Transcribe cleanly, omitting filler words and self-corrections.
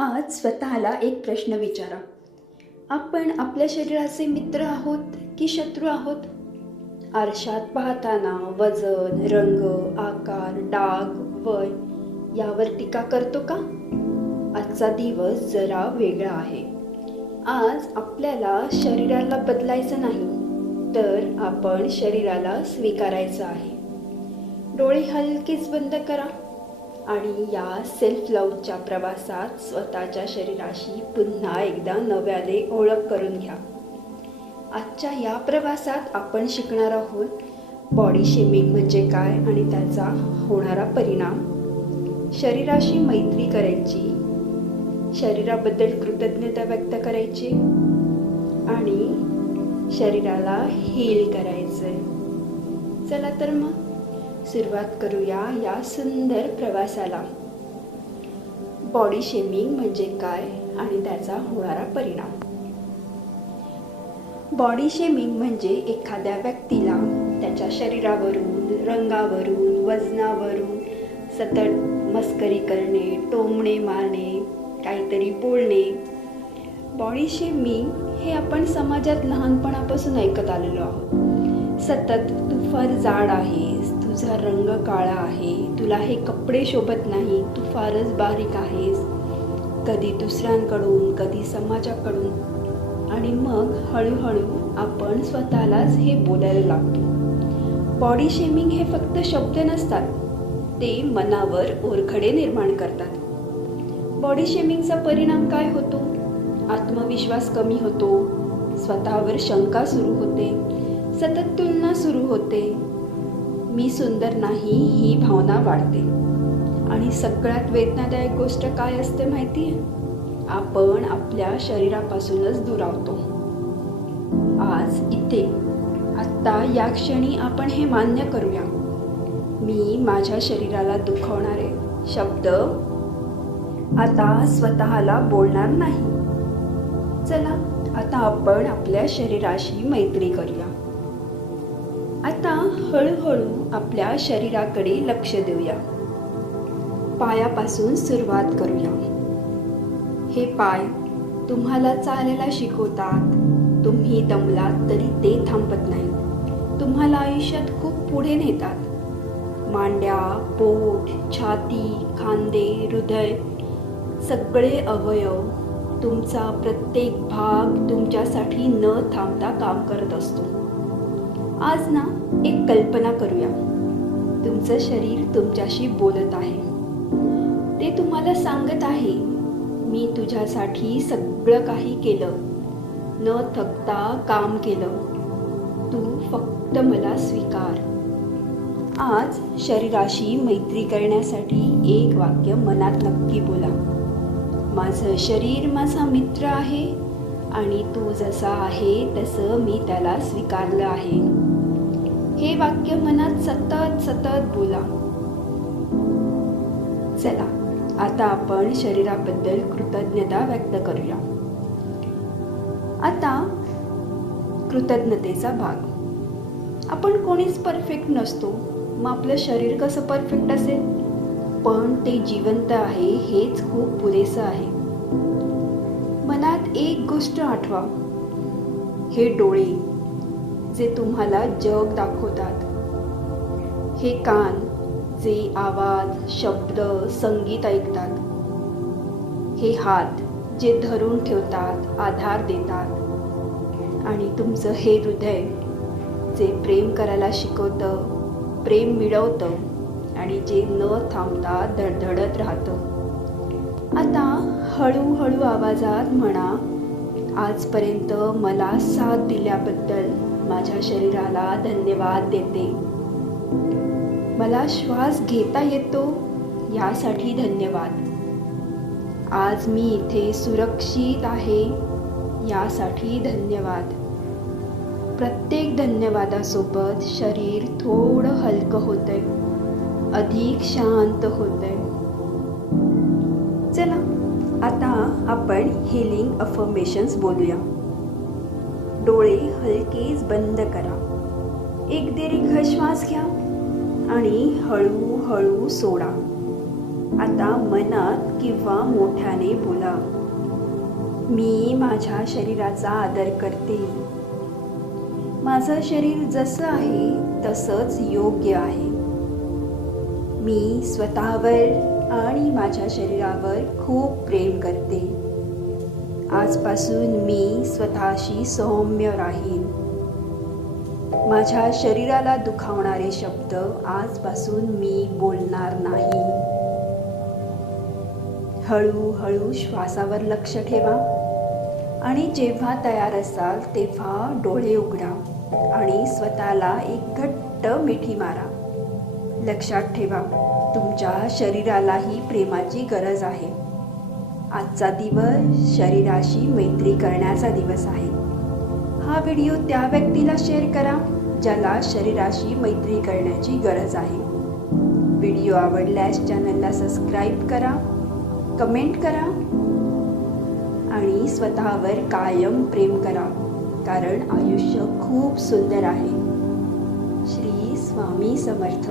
आज स्वतःला एक प्रश्न विचारा. आपण आपल्या शरीराचे मित्र आहोत की शत्रू आहोत? आरशात पाहताना वजन, रंग, आकार, डाग, वय यावर टीका करतो का? आजचा दिवस जरा वेगळा आहे. आज आपल्याला शरीराला बदलायचं नाही, तर आपण शरीराला स्वीकारायचं आहे. डोळे हलकेच बंद करा आणि या सेल्फ लव्हच्या प्रवासात स्वतःच्या शरीराशी पुन्हा एकदा नव्याने ओळख करून घ्या. आजच्या या प्रवासात आपण शिकणार आहोत बॉडी शेमिंग म्हणजे काय आणि त्याचा होणारा परिणाम, शरीराशी मैत्री करायची, शरीराबद्दल कृतज्ञता व्यक्त करायची आणि शरीराला हील करायचंय. चला तर मग सुरुवात करूया या सुंदर प्रवासाला. बॉडी शेमिंग म्हणजे काय आणि त्याचा होणारा परिणाम. बॉडी शेमिंग म्हणजे एखाद्या व्यक्तीला त्याच्या शरीरावरून, रंगावरून, वजनावरून सतत मस्करी करणे, टोमणे मारणे, काहीतरी बोलणे. बॉडी शेमिंग हे आपण समाजात लहानपणापासून ऐकत आलेलो आहोत. सतत तू फार जाड आहेस, तुझा रंग काळा आहे, तुला हे कपडे शोभत नाही, तू फारच बारीक आहेस, कधी दुसऱ्यांकडून कधी समाजाकडून, आणि मग हळूहळू आपण स्वतःलाच हे बोलायला लागतो. बॉडी शेमिंग हे फक्त शब्द नसतात, ते मनावर ओरखडे निर्माण करतात. बॉडी शेमिंगचा परिणाम काय होतो? आत्मविश्वास कमी होतो, स्वतःवर शंका सुरू होते, सतत तुलना सुरू होते, मी सुंदर नाही ही भावना वाढते. आणि सगळ्यात वेदनादायक गोष्ट काय असते माहिती आहे? आपण आपल्या शरीरापासूनच दुरावतो. आज इथे आत्ता या क्षणी आपण हे मान्य करूया, मी माझ्या शरीराला दुखवणारे शब्द आता स्वतःला बोलणार नाही. चला आता आपण आपल्या शरीराशी मैत्री करूया. आता हळूहळू आपल्या शरीराकडे लक्ष देऊया. पायापासून सुरुवात करूया. हे पाय तुम्हाला चालायला शिकवतात. तुम्ही दमलात तरी ते थांबत नाही, तुम्हाला आयुष्यात खूप पुढे नेतात. मांड्या, पोट, छाती, खांदे, हृदय, सगळे अवयव, तुमचा प्रत्येक भाग तुमच्यासाठी न थांबता काम करत असतो. आज ना एक कल्पना करूया, तुमचं शरीर तुमच्याशी बोलत आहे. ते तुम्हाला सांगत आहे, मी तुझ्यासाठी सगळं काही केलं, न थकता काम केलं, तू फक्त मला स्वीकार. आज शरीराशी मैत्री करण्यासाठी एक वाक्य मनात नक्की बोला. माझं शरीर माझा मित्र आहे आणि तू जसा आहे तसं मी त्याला स्वीकारलं आहे. हे वाक्य मनात सतत सतत बोला. चला आता आपण शरीराबद्दल कृतज्ञता व्यक्त करूया. आता कृतज्ञतेचा भाग. आपण कोणीच परफेक्ट नसतो, मग आपलं शरीर कसं परफेक्ट असेल? पण ते जिवंत आहे हेच खूप पुरेसं आहे. मनात एक गोष्ट आठवा, हे डोळे जे तुम्हाला जग दाखवतात, हे कान जे आवाज, शब्द, संगीत ऐकतात, हे हात जे धरून ठेवतात, आधार देतात, आणि तुमचं हे हृदय जे प्रेम करायला शिकवतं, प्रेम मिळवतं आणि जे न थांबता धडधडत राहतं. आता हळूहळू आवाजात म्हणा, आजपर्यंत मला साथ दिल्याबद्दल माझ्या शरीराला धन्यवाद देते. मला श्वास घेता येतो यासाठी धन्यवाद. आज मी इथे सुरक्षित आहे यासाठी धन्यवाद. प्रत्येक धन्यवादासोबत शरीर थोडं हलकं होतंय, अधिक शांत होतंय. चला आता आपण हीलिंग अफर्मेशन्स बोलूया. डोळे हलकेच बंद करा. एक दीर्घ श्वास घ्या आणि हळूहळू सोडा. आता मनात किंवा मोठ्याने बोला. मी माझ्या शरीराचा आदर करते. माझं शरीर जसं आहे तसंच योग्य आहे. मी स्वतःवर आणि माझ्या शरीरावर खूप प्रेम करते. आजपासून मी स्वतःशी सौम्य राहीन. माझ्या शरीराला दुखावणारे शब्द आजपासून मी बोलणार नाही. हळूहळू श्वासावर लक्ष ठेवा आणि जेव्हा तयार असाल तेव्हा डोळे उघडा आणि स्वतःला एक घट्ट मिठी मारा. लक्षात ठेवा, तुमच्या शरीरालाही प्रेमाची गरज आहे. आजचा दिवस शरीराशी मैत्री करण्याचा दिवस आहे. हा व्हिडिओ त्या व्यक्तीला शेअर करा ज्याला शरीराशी मैत्री करण्याची गरज आहे. व्हिडिओ आवडल्यास चॅनलला सबस्क्राईब करा, कमेंट करा आणि स्वतःवर कायम प्रेम करा, कारण आयुष्य खूप सुंदर आहे. श्री स्वामी समर्थ.